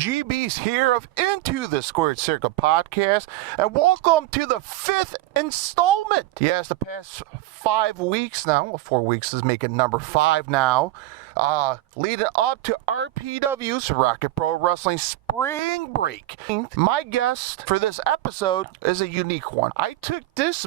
GB's here of Into the Squared Circle podcast, and welcome to the 5th installment. Yes, the past 5 weeks now, well, 4 weeks is making number 5 now, leading up to RPW's Rocket Pro Wrestling Spring Break. My guest for this episode is a unique one. I took this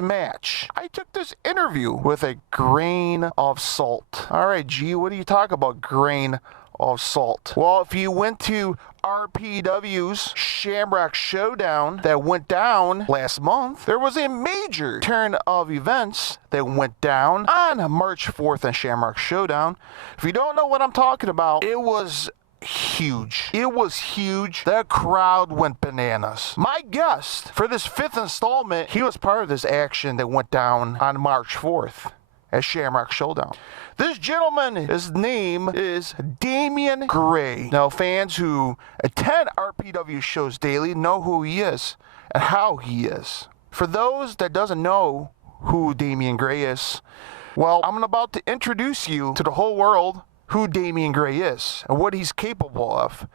interview with a grain of salt. All right, G, what do you talk about grain of salt? Well, if you went to RPW's Shamrock Showdown that went down last month, there was a major turn of events that went down on March 4th in Shamrock Showdown. If you don't know what I'm talking about, it was huge. It was huge. The crowd went bananas. My guest for this 5th installment, he was part of this action that went down on March 4th at Shamrock Showdown. This gentleman, his name is Damien Gray. Now, fans who attend RPW shows daily know who he is and how he is. For those that doesn't know who Damien Gray is, well, I'm about to introduce you to the whole world who Damien Gray is and what he's capable of.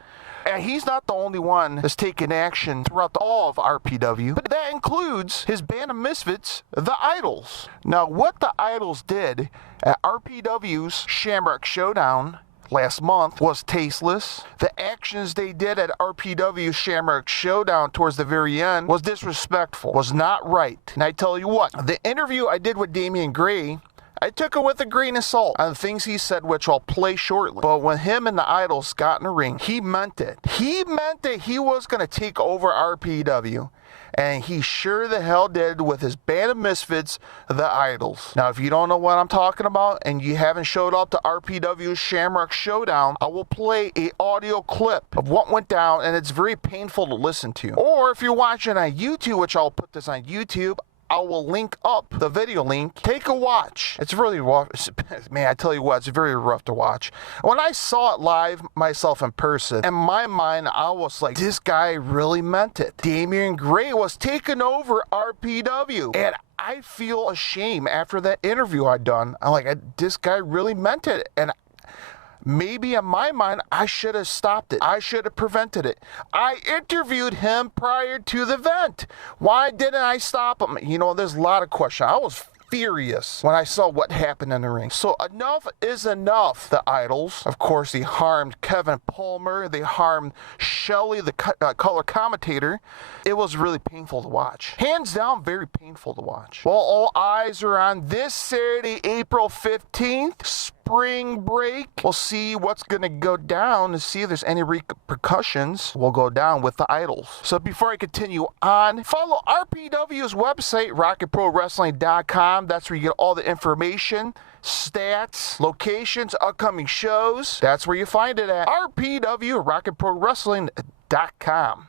And he's not the only one that's taken action throughout all of RPW, but that includes his band of misfits, the Idols. Now, what the Idols did at RPW's Shamrock Showdown last month was tasteless. The actions they did at RPW's Shamrock Showdown towards the very end was disrespectful, was not right. And I tell you what, the interview I did with Damien Gray, I took it with a grain of salt on the things he said, which I'll play shortly. But when him and the Idols got in the ring, he meant it. He meant that he was going to take over RPW. And he sure the hell did with his band of misfits, the Idols. Now, if you don't know what I'm talking about and you haven't showed up to RPW's Shamrock Showdown, I will play an audio clip of what went down, and it's very painful to listen to. Or if you're watching on YouTube, which I'll put this on YouTube, I will link up the video link. Take a watch. It's really rough. Man, I tell you what, it's very rough to watch. When I saw it live myself in person, in my mind, I was like, this guy really meant it. Damien Gray was taking over RPW. And I feel ashamed after that interview I'd done. I'm like, this guy really meant it. And maybe in my mind, I should have stopped it. I should have prevented it. I interviewed him prior to the event. Why didn't I stop him? You know, there's a lot of questions. I was furious when I saw what happened in the ring. So enough is enough. The Idols, of course, they harmed Kevin Palmer. They harmed Shelley, the color commentator. It was really painful to watch. Hands down, very painful to watch. Well, all eyes are on this Saturday, April 15th, Spring Break. We'll see what's going to go down to see if there's any repercussions will go down with the Idols. So before I continue on, follow RPW's website, rocketprowrestling.com. That's where you get all the information, stats, locations, upcoming shows. That's where you find it at RPW, rocketprowrestling.com.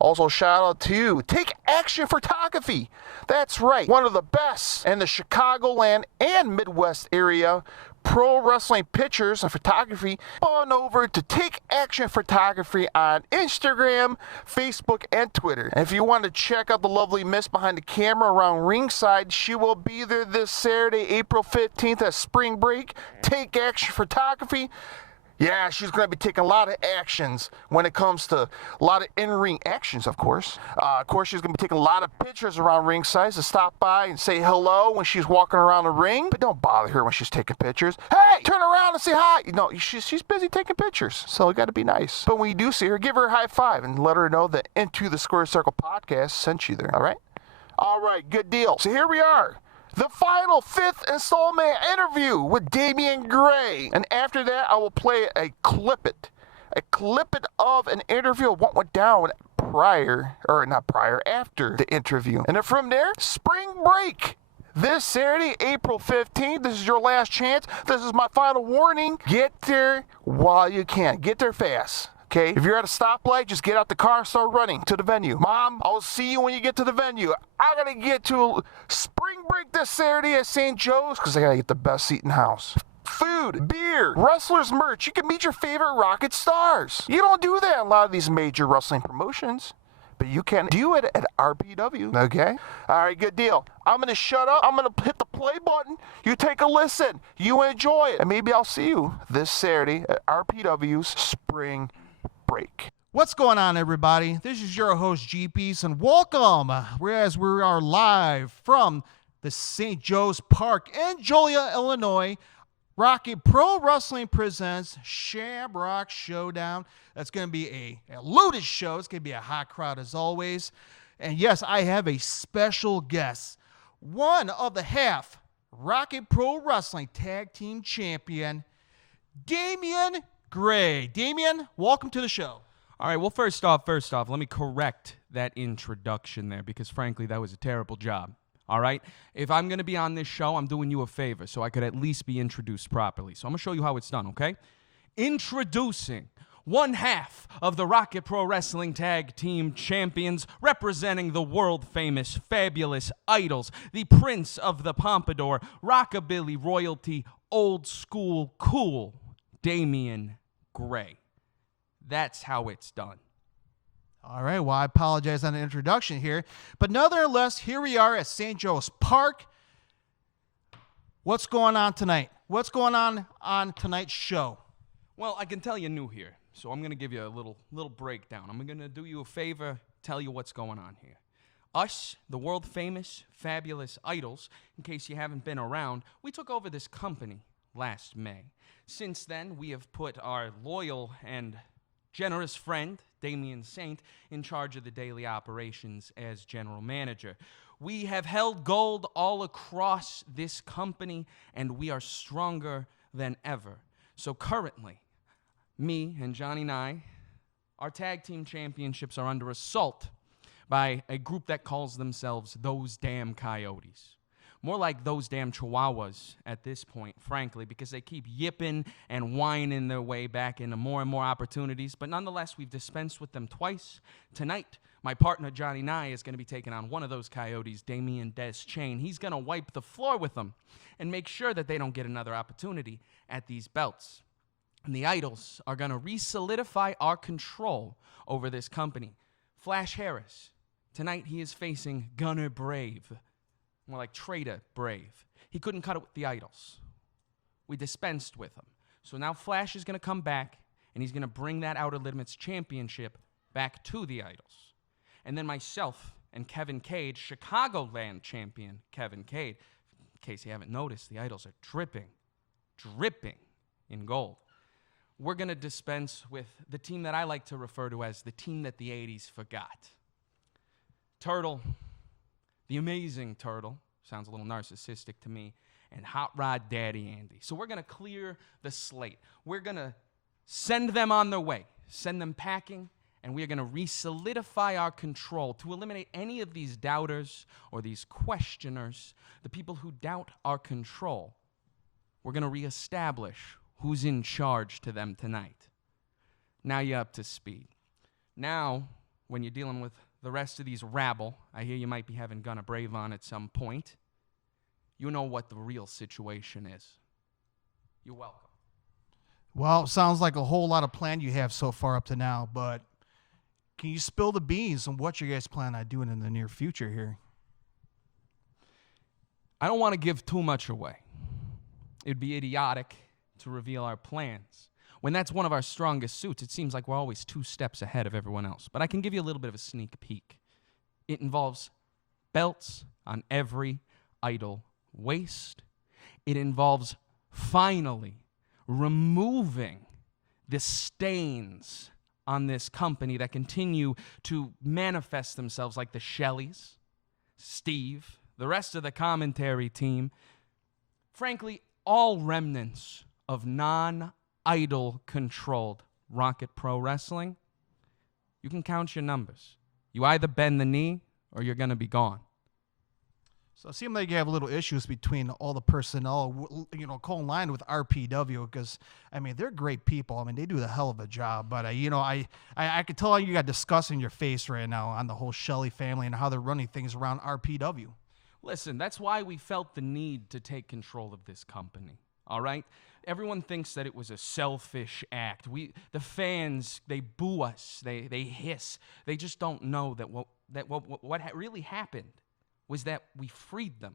Also, shout out to Take Action Photography. That's right, one of the best in the Chicagoland and Midwest area. Pro wrestling pictures and photography. On over to Take Action Photography on Instagram, Facebook, and Twitter. And if you want to check out the lovely miss behind the camera around ringside, she will be there this Saturday, April 15th at Spring Break. Take Action Photography. Yeah, she's going to be taking a lot of actions when it comes to a lot of in-ring actions, of course. She's going to be taking a lot of pictures around ringside to stop by and say hello when she's walking around the ring. But don't bother her when she's taking pictures. Hey, turn around and say hi. You know, she's busy taking pictures, so you got to be nice. But when you do see her, give her a high five and let her know that Into the Square Circle podcast sent you there, all right? All right, good deal. So here we are. The final 5th installment interview with Damien Gray. And after that, I will play a clip it of an interview of what went down after the interview. And then from there, Spring Break. This Saturday, April 15th, this is your last chance. This is my final warning. Get there while you can. Get there fast. Okay, if you're at a stoplight, just get out the car and start running to the venue. Mom, I will see you when you get to the venue. I gotta get to Spring Break this Saturday at St. Joe's because I gotta get the best seat in the house. Food, beer, wrestlers merch. You can meet your favorite Rocket stars. You don't do that in a lot of these major wrestling promotions, but you can do it at RPW. Okay? All right, good deal. I'm going to shut up. I'm going to hit the play button. You take a listen. You enjoy it. And maybe I'll see you this Saturday at RPW's Spring Break. What's going on, everybody? This is your host, GPs, and welcome. Whereas we are live from the St. Joe's Park in Joliet, Illinois, Rocket Pro Wrestling presents Shamrock Showdown. That's going to be a loaded show. It's going to be a hot crowd as always. And yes, I have a special guest, one of the half Rocket Pro Wrestling Tag Team Champion, Damien Gray. Damien, welcome to the show. All right, well, first off, let me correct that introduction there because, frankly, that was a terrible job. All right? If I'm going to be on this show, I'm doing you a favor so I could at least be introduced properly. So I'm going to show you how it's done, okay? Introducing one half of the Rocket Pro Wrestling Tag Team Champions, representing the world-famous, fabulous Idols, the Prince of the Pompadour, Rockabilly Royalty, Old School Cool, Damien Gray. That's how it's done. All right, well, I apologize on the introduction here. But nonetheless, here we are at St. Joe's Park. What's going on tonight? What's going on tonight's show? Well, I can tell you're new here, so I'm going to give you a little breakdown. I'm going to do you a favor, tell you what's going on here. Us, the world-famous, fabulous Idols, in case you haven't been around, we took over this company last May. Since then, we have put our loyal and generous friend, Damien Saint, in charge of the daily operations as general manager. We have held gold all across this company, and we are stronger than ever. So currently, me and Johnny Nye, our tag team championships are under assault by a group that calls themselves Those Damn Coyotes. More like those damn chihuahuas at this point, frankly, because they keep yipping and whining their way back into more and more opportunities. But nonetheless, we've dispensed with them twice. Tonight, my partner, Johnny Nye, is going to be taking on one of those coyotes, Damien Chain. He's going to wipe the floor with them and make sure that they don't get another opportunity at these belts. And the Idols are going to re-solidify our control over this company. Flash Harris. Tonight, he is facing Gunner Brave. More like Trader Brave. He couldn't cut it with the Idols. We dispensed with him. So now Flash is going to come back, and he's going to bring that Outer Limits Championship back to the Idols. And then myself and Kevin Cade, Chicagoland champion Kevin Cade. In case you haven't noticed, the Idols are dripping in gold. We're going to dispense with the team that I like to refer to as the team that the 80s forgot. Turtle. The Amazing Turtle, sounds a little narcissistic to me, and Hot Rod Daddy Andy. So we're going to clear the slate. We're going to send them on their way, send them packing, and we are going to re-solidify our control to eliminate any of these doubters or these questioners, the people who doubt our control. We're going to reestablish who's in charge to them tonight. Now you're up to speed. Now, when you're dealing with the rest of these rabble, I hear you might be having Gunner Brave on at some point. You know what the real situation is. You're welcome. Well, sounds like a whole lot of plan you have so far up to now, but can you spill the beans on what you guys plan on doing in the near future here? I don't want to give too much away. It'd be idiotic to reveal our plans. When that's one of our strongest suits, it seems like we're always 2 steps ahead of everyone else. But I can give you a little bit of a sneak peek. It involves belts on every Idol waist. It involves finally removing the stains on this company that continue to manifest themselves like the Shelleys, Steve, the rest of the commentary team. Frankly, all remnants of non-Idol-controlled Rocket Pro Wrestling. You can count your numbers. You either bend the knee or you're going to be gone. So it seems like you have little issues between all the personnel, co-aligned with RPW, because, I mean, they're great people. I mean, they do a hell of a job. But, I could tell you got disgust in your face right now on the whole Shelley family and how they're running things around RPW. Listen, that's why we felt the need to take control of this company, all right? Everyone thinks that it was a selfish act. The fans, they boo us, they hiss. They just don't know that what really happened was that we freed them.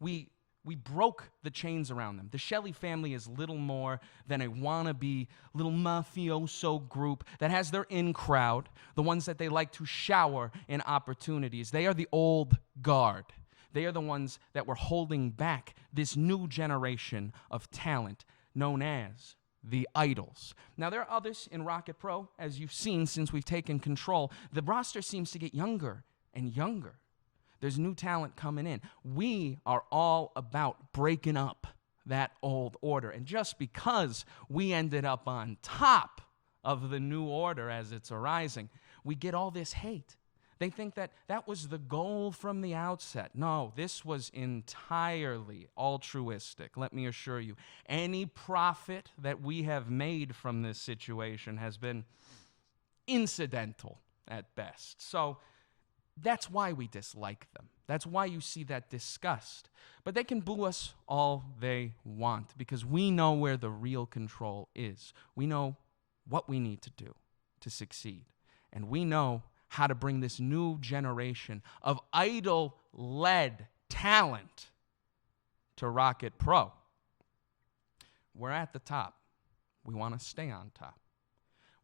We We broke the chains around them. The Shelley family is little more than a wannabe little mafioso group that has their in crowd, the ones that they like to shower in opportunities. They are the old guard. They are the ones that were holding back this new generation of talent known as the Idols. Now, there are others in Rocket Pro, as you've seen since we've taken control. The roster seems to get younger and younger. There's new talent coming in. We are all about breaking up that old order. And just because we ended up on top of the new order as it's arising, we get all this hate. They think that that was the goal from the outset. No, this was entirely altruistic, let me assure you. Any profit that we have made from this situation has been incidental at best. So that's why we dislike them. That's why you see that disgust. But they can boo us all they want because we know where the real control is. We know what we need to do to succeed. And we know how to bring this new generation of idol-led talent to Rocket Pro. We're at the top. We want to stay on top.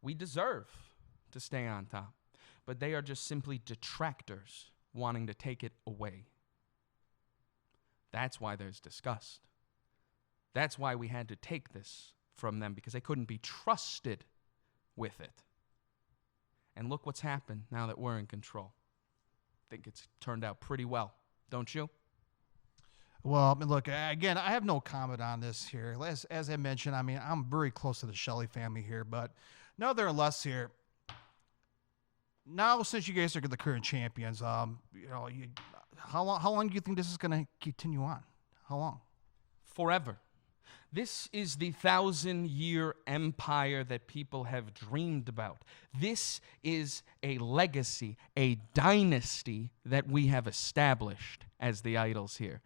We deserve to stay on top. But they are just simply detractors wanting to take it away. That's why there's disgust. That's why we had to take this from them, because they couldn't be trusted with it. And look what's happened now that we're in control. I think it's turned out pretty well, don't you? Well, I mean, look, again, I have no comment on this here. As I mentioned, I mean, I'm very close to the Shelley family here, but nonetheless here, now, since you guys are the current champions, how long do you think this is going to continue on? How long? Forever. This is the 1,000-year empire that people have dreamed about. This is a legacy, a dynasty that we have established as the Idols here.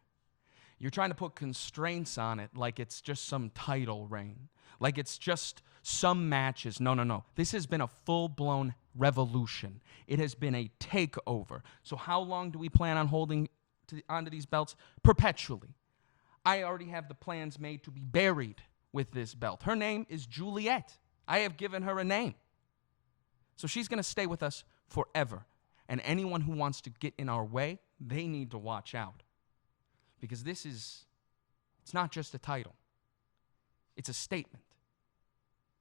You're trying to put constraints on it like it's just some title reign, like it's just some matches. No. This has been a full-blown revolution. It has been a takeover. So how long do we plan on holding onto these belts? Perpetually. I already have the plans made to be buried with this belt. Her name is Juliet. I have given her a name. So she's going to stay with us forever. And anyone who wants to get in our way, they need to watch out. Because it's not just a title. It's a statement.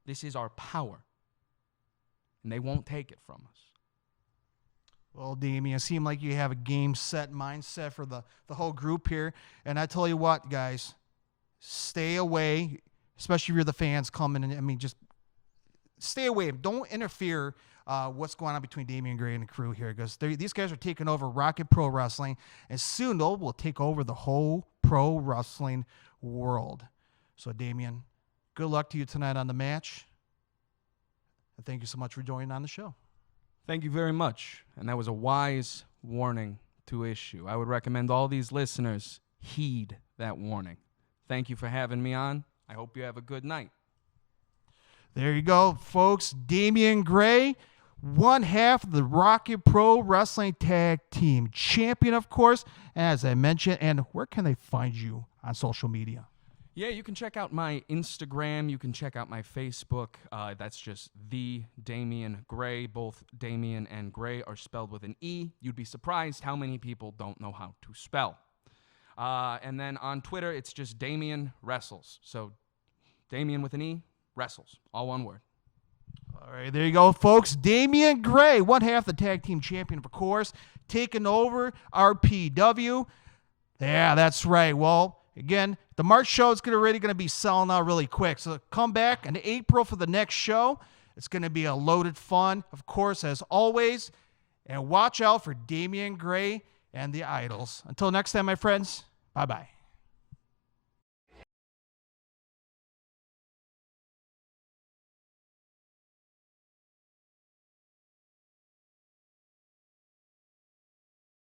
This is our power. And they won't take it from us. Well, Damien, it seemed like you have a game set mindset for the whole group here. And I tell you what, guys, stay away, especially if you're the fans coming in. I mean, just stay away. Don't interfere what's going on between Damien Gray and the crew here, because these guys are taking over Rocket Pro Wrestling, and soon they'll will take over the whole pro wrestling world. So, Damien, good luck to you tonight on the match. And thank you so much for joining on the show. Thank you very much. And that was a wise warning to issue. I would recommend all these listeners heed that warning. Thank you for having me on. I hope you have a good night. There you go, folks. Damien Gray, one half of the Rocket Pro Wrestling Tag Team Champion, of course, as I mentioned. And where can they find you on social media? Yeah, you can check out my Instagram. You can check out my Facebook. That's just the Damien Gray. Both Damien and Gray are spelled with an E. You'd be surprised how many people don't know how to spell. And then on Twitter, it's just Damien Wrestles. So Damien with an E, Wrestles. All one word. All right, there you go, folks. Damien Gray, one half the tag team champion, of course, taking over RPW. Yeah, that's right. Well, again, the March show is already going to be selling out really quick. So come back in April for the next show. It's going to be a loaded fun, of course, as always. And watch out for Damien Gray and the Idols. Until next time, my friends, bye-bye.